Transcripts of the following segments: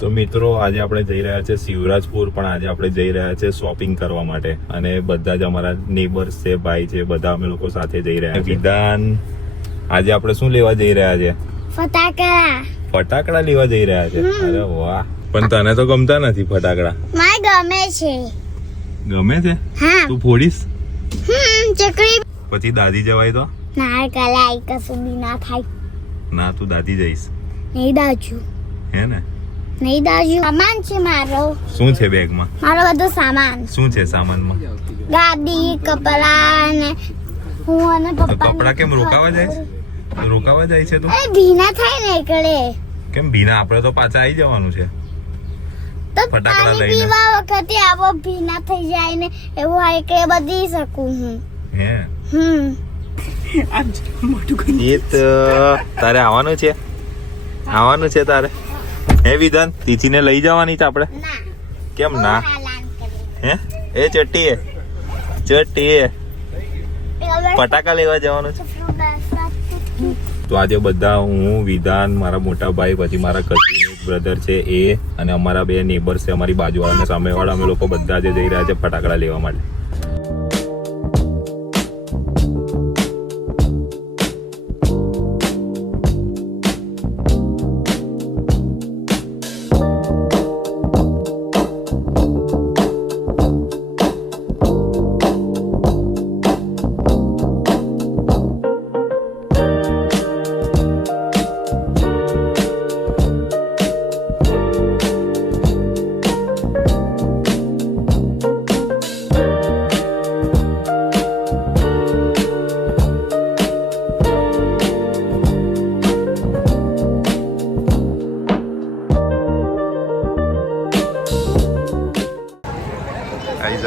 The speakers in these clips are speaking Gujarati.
તો મિત્રો આજે આપણે જઈ રહ્યા છે શિવરાજપુર, પણ આજે આપણે જઈ રહ્યા છે શોપિંગ કરવા માટે અને બધા જ અમારા નેબર્સ છે, ભાઈ છે, બધા અમે લોકો સાથે જઈ રહ્યા છે. વિધાન આજે આપણે શું લેવા જઈ રહ્યા છે? ફટાકડા લેવા જઈ રહ્યા છે. અરે વાહ, પણ તને તો ગમતા નથી ફટાકડા. મને ગમે છે. ગમે છે? હા. તું ફોડીશ? ચકરી. પછી દાદી જવાય તો? ના કલાઈ કશું બી ના થાય. ના, તું દાદી જઈશ. નહીં દાજુ. હે ને? નહીં દાજુ. સામાન છે મારો. શું છે બેગમાં? મારો બધો સામાન. શું છે સામાનમાં? ગાડી, કપડા ને હું અને તો પપ્પા. કપડા કેમ રોકાવા જાય છે? રોકાવા જાય છે તું? એ ભીના થાય ને એટલે. કેમ ભીના? આપણે તો પાછા આવી જવાનું છે તો ફટાકડા પાણી લઈને. પીવા વખતે આવો ભીના થઈ જાય ને એવું હોય કે બધી શકું હું. હે? તારે આવવાનું છે? આવવાનું છે તારે? હે વિધાન, તીચીને લઈ જવાની છે આપણે? ના. કેમ ના? હાલાન કરે. હે? એ ચટ્ટી ફટાકા લેવા જવાનું છે. તો આજે બધા હું, વિધાન, મારા મોટા ભાઈ, પછી મારા કઝિન બ્રધર છે એ, અને અમારા બે નેબર્સ છે, અમારી બાજુવાળા અને સામેવાળા, અમે લોકો બધા આજે જઈ રહ્યા છે ફટાકડા લેવા માટે.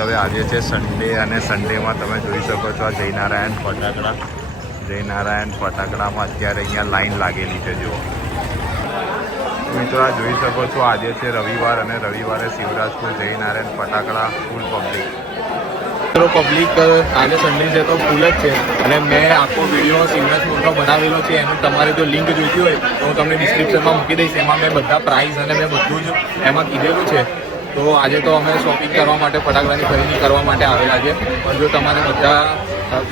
હવે આજે છે સન્ડે, અને સન્ડેમાં તમે જોઈ શકો છો આ જયનારાયણ ફટાકડામાં અત્યારે અહીંયા લાઈન લાગેલી છે. જુઓ મિત્રો, આ જોઈ શકો છો આજે છે રવિવાર, અને રવિવારે શિવરાજપુર જયનારાયણ ફટાકડા ફૂલ પબ્લિક. આજે સન્ડે છે તો ફૂલ જ છે, અને મેં આખો વિડીયો શિવરાજપુરનો બનાવેલો છે. એનું તમારે જો લિંક જોઈતી હોય તો હું તમને ડિસ્ક્રિપ્શનમાં મૂકી દઈશ. એમાં મેં બધા પ્રાઇસ અને મેં બધું જ એમાં કીધેલું છે. તો આજે તો અમે શોપિંગ કરવા માટે, ફટાકડાની ખરીદી કરવા માટે આવેલા છે. પણ જો તમારે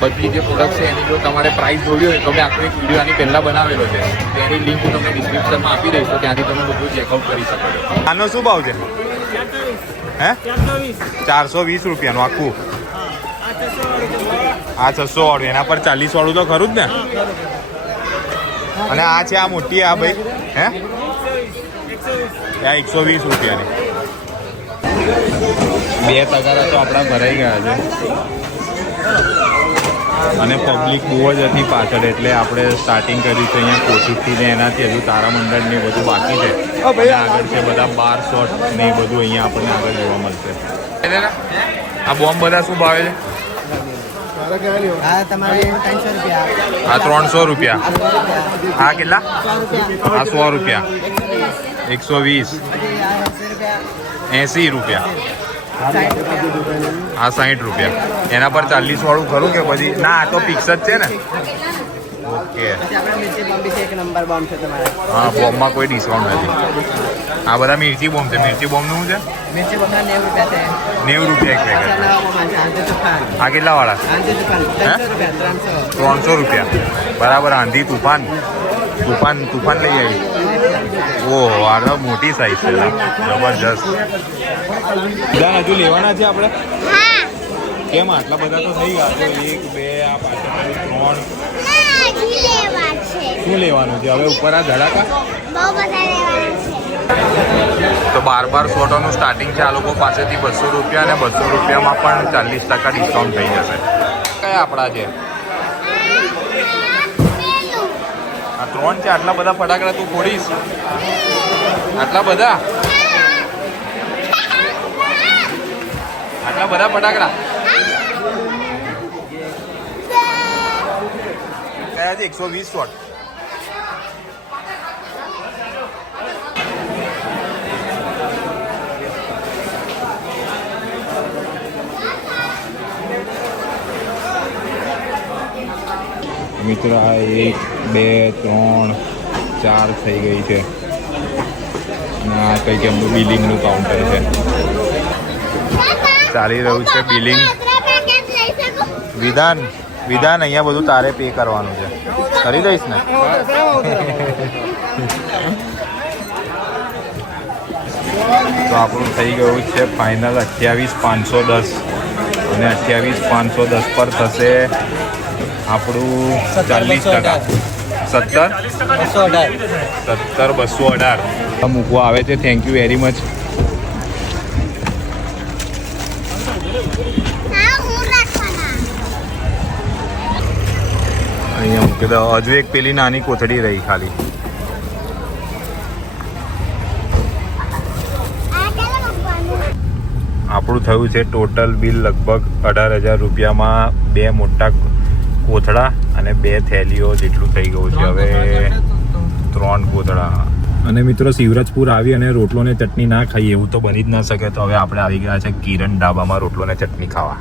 બધી જે પ્રોડક્ટ છે એની જો તમારે પ્રાઇસ જોવી હોય તો મેં આખો એક વિડીયો આની પહેલાં બનાવેલો છે. તેની લિંક હું તમને ડિસ્ક્રિપ્શનમાં આપી દઈશ, તો ત્યાંથી તમે બધું ચેકઆઉટ કરી શકો છો. આનો શું ભાવ છે? હે? 420 રૂપિયાનું આખું. આ 600 વાળું, એના પર 40 વાળું તો ખરું જ ને? અને આ છે આ મોટી, આ ભાઈ હે? આ 120 રૂપિયાની. 2 તગારા તો આપણા ભરાઈ ગયા છે, અને પબ્લિક બહુ જ હતી પાછળ, એટલે આપણે સ્ટાર્ટિંગ કર્યું છે અહીંયા કોશિશથી ને એનાથી. હજુ તારામંડળ ને બધું બાકી છે, અને આગળ છે બધા બાર શોટ ને એ બધું અહીંયા આપણને આગળ જોવા મળશે. આ બોમ્બ બધા શું ભાવે છે? આ 300 રૂપિયા. આ કેટલા? આ 100 રૂપિયા. 120. 80 રૂપિયા. આ 60 રૂપિયા. એના પર 40 વાળું ખરું કે પછી? ના, આ તો ફિક્સ જ છે ને. ઓકે. હા, બોમ્બમાં કોઈ ડિસ્કાઉન્ટ નથી. આ બધા મિર્ચી બોમ્બ છે. મિર્ચી બોમ્બનું શું છે? 90 રૂપિયા એક પેકેટ. આ કેટલા વાળા? 300 રૂપિયા. બરાબર. આંધી તુફાન લઈ આવી. ઓહ, આ મોટી સાઈઝ છે, જબરજસ્ત. હજુ લેવાના છે આપણે? કેમ આટલા બધા તો થઈ ગયા છે? 1 2 આ પાછળ 3. શું લેવાનું છે હવે? ઉપર આ ધડાકા તો 12 શોટોનું સ્ટાર્ટિંગ છે આ લોકો પાસેથી. 200 રૂપિયા, અને 200 રૂપિયામાં પણ 40% ડિસ્કાઉન્ટ થઈ જશે. કયા આપણા છે? આ 3 છે. આટલા બધા ફટાકડા તું ફોડીશ? આટલા બધા ફટાકડા કયા છે? 120 શોટ. મિત્રો આ 1 2 3 4 થઈ ગઈ છે. આ કંઈક એમનું બિલિંગનું કાઉન્ટર છે. ચાલી રહ્યું છે બિલિંગ. વિધાન અહીંયા બધું તારે પે કરવાનું છે. કરી દઈશ ને? તો આપણું થઈ ગયું છે ફાઇનલ 28,510 અને 28,510 પર થશે આપણું 40%. 17,218 મૂકવા આવે છે. Thank you very much. અહીંયા મૂકી દો. હજુ એક પેલી નાની કોથળી રહી ખાલી. આપણું થયું છે ટોટલ બિલ લગભગ 18,000 રૂપિયામાં 2 મોટા કોથળા અને 2 થેલીઓ જેટલું થઈ ગયું છે. હવે 3 કોથળા. અને મિત્રો શિવરાજપુર આવી અને રોટલો ને ચટણી ના ખાઈએ એવું તો બની જ ના શકે. તો હવે આપણે આવી ગયા છે કિરણ ઢાબામાં રોટલો ને ચટણી ખાવા.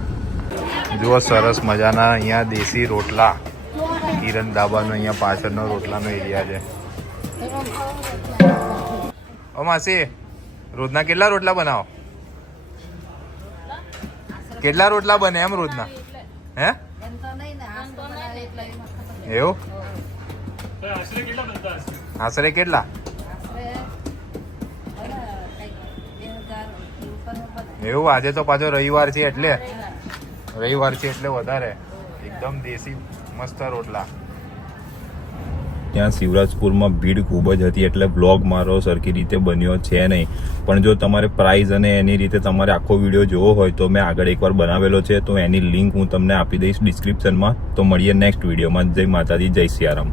જુઓ સરસ મજાના અહીંયા દેશી રોટલા. કિરણ ઢાબાનો અહીંયા પાછળનો રોટલાનો એરિયા છે. ઓ માસી, રોજના કેટલા રોટલા બનાવો? કેટલા રોટલા બને એમ રોજના? હે એવું? આશરે કેટલા? એવું? આજે તો પાછો રવિવાર છે એટલે વધારે એકદમ દેશી મસ્ત રોટલા. ત્યાં શિવરાજપુરમાં ભીડ ખૂબ જ હતી એટલે બ્લોગ મારો સરખી રીતે બન્યો છે નહીં. પણ જો તમારે પ્રાઇઝ અને એની રીતે તમારે આખો વિડીયો જોવો હોય તો મેં આગળ એકવાર બનાવેલો છે, તો એની લિંક હું તમને આપી દઈશ ડિસ્ક્રિપ્શનમાં. તો મળીએ નેક્સ્ટ વિડીયોમાં. જય માતાજી, જય સિયારામ.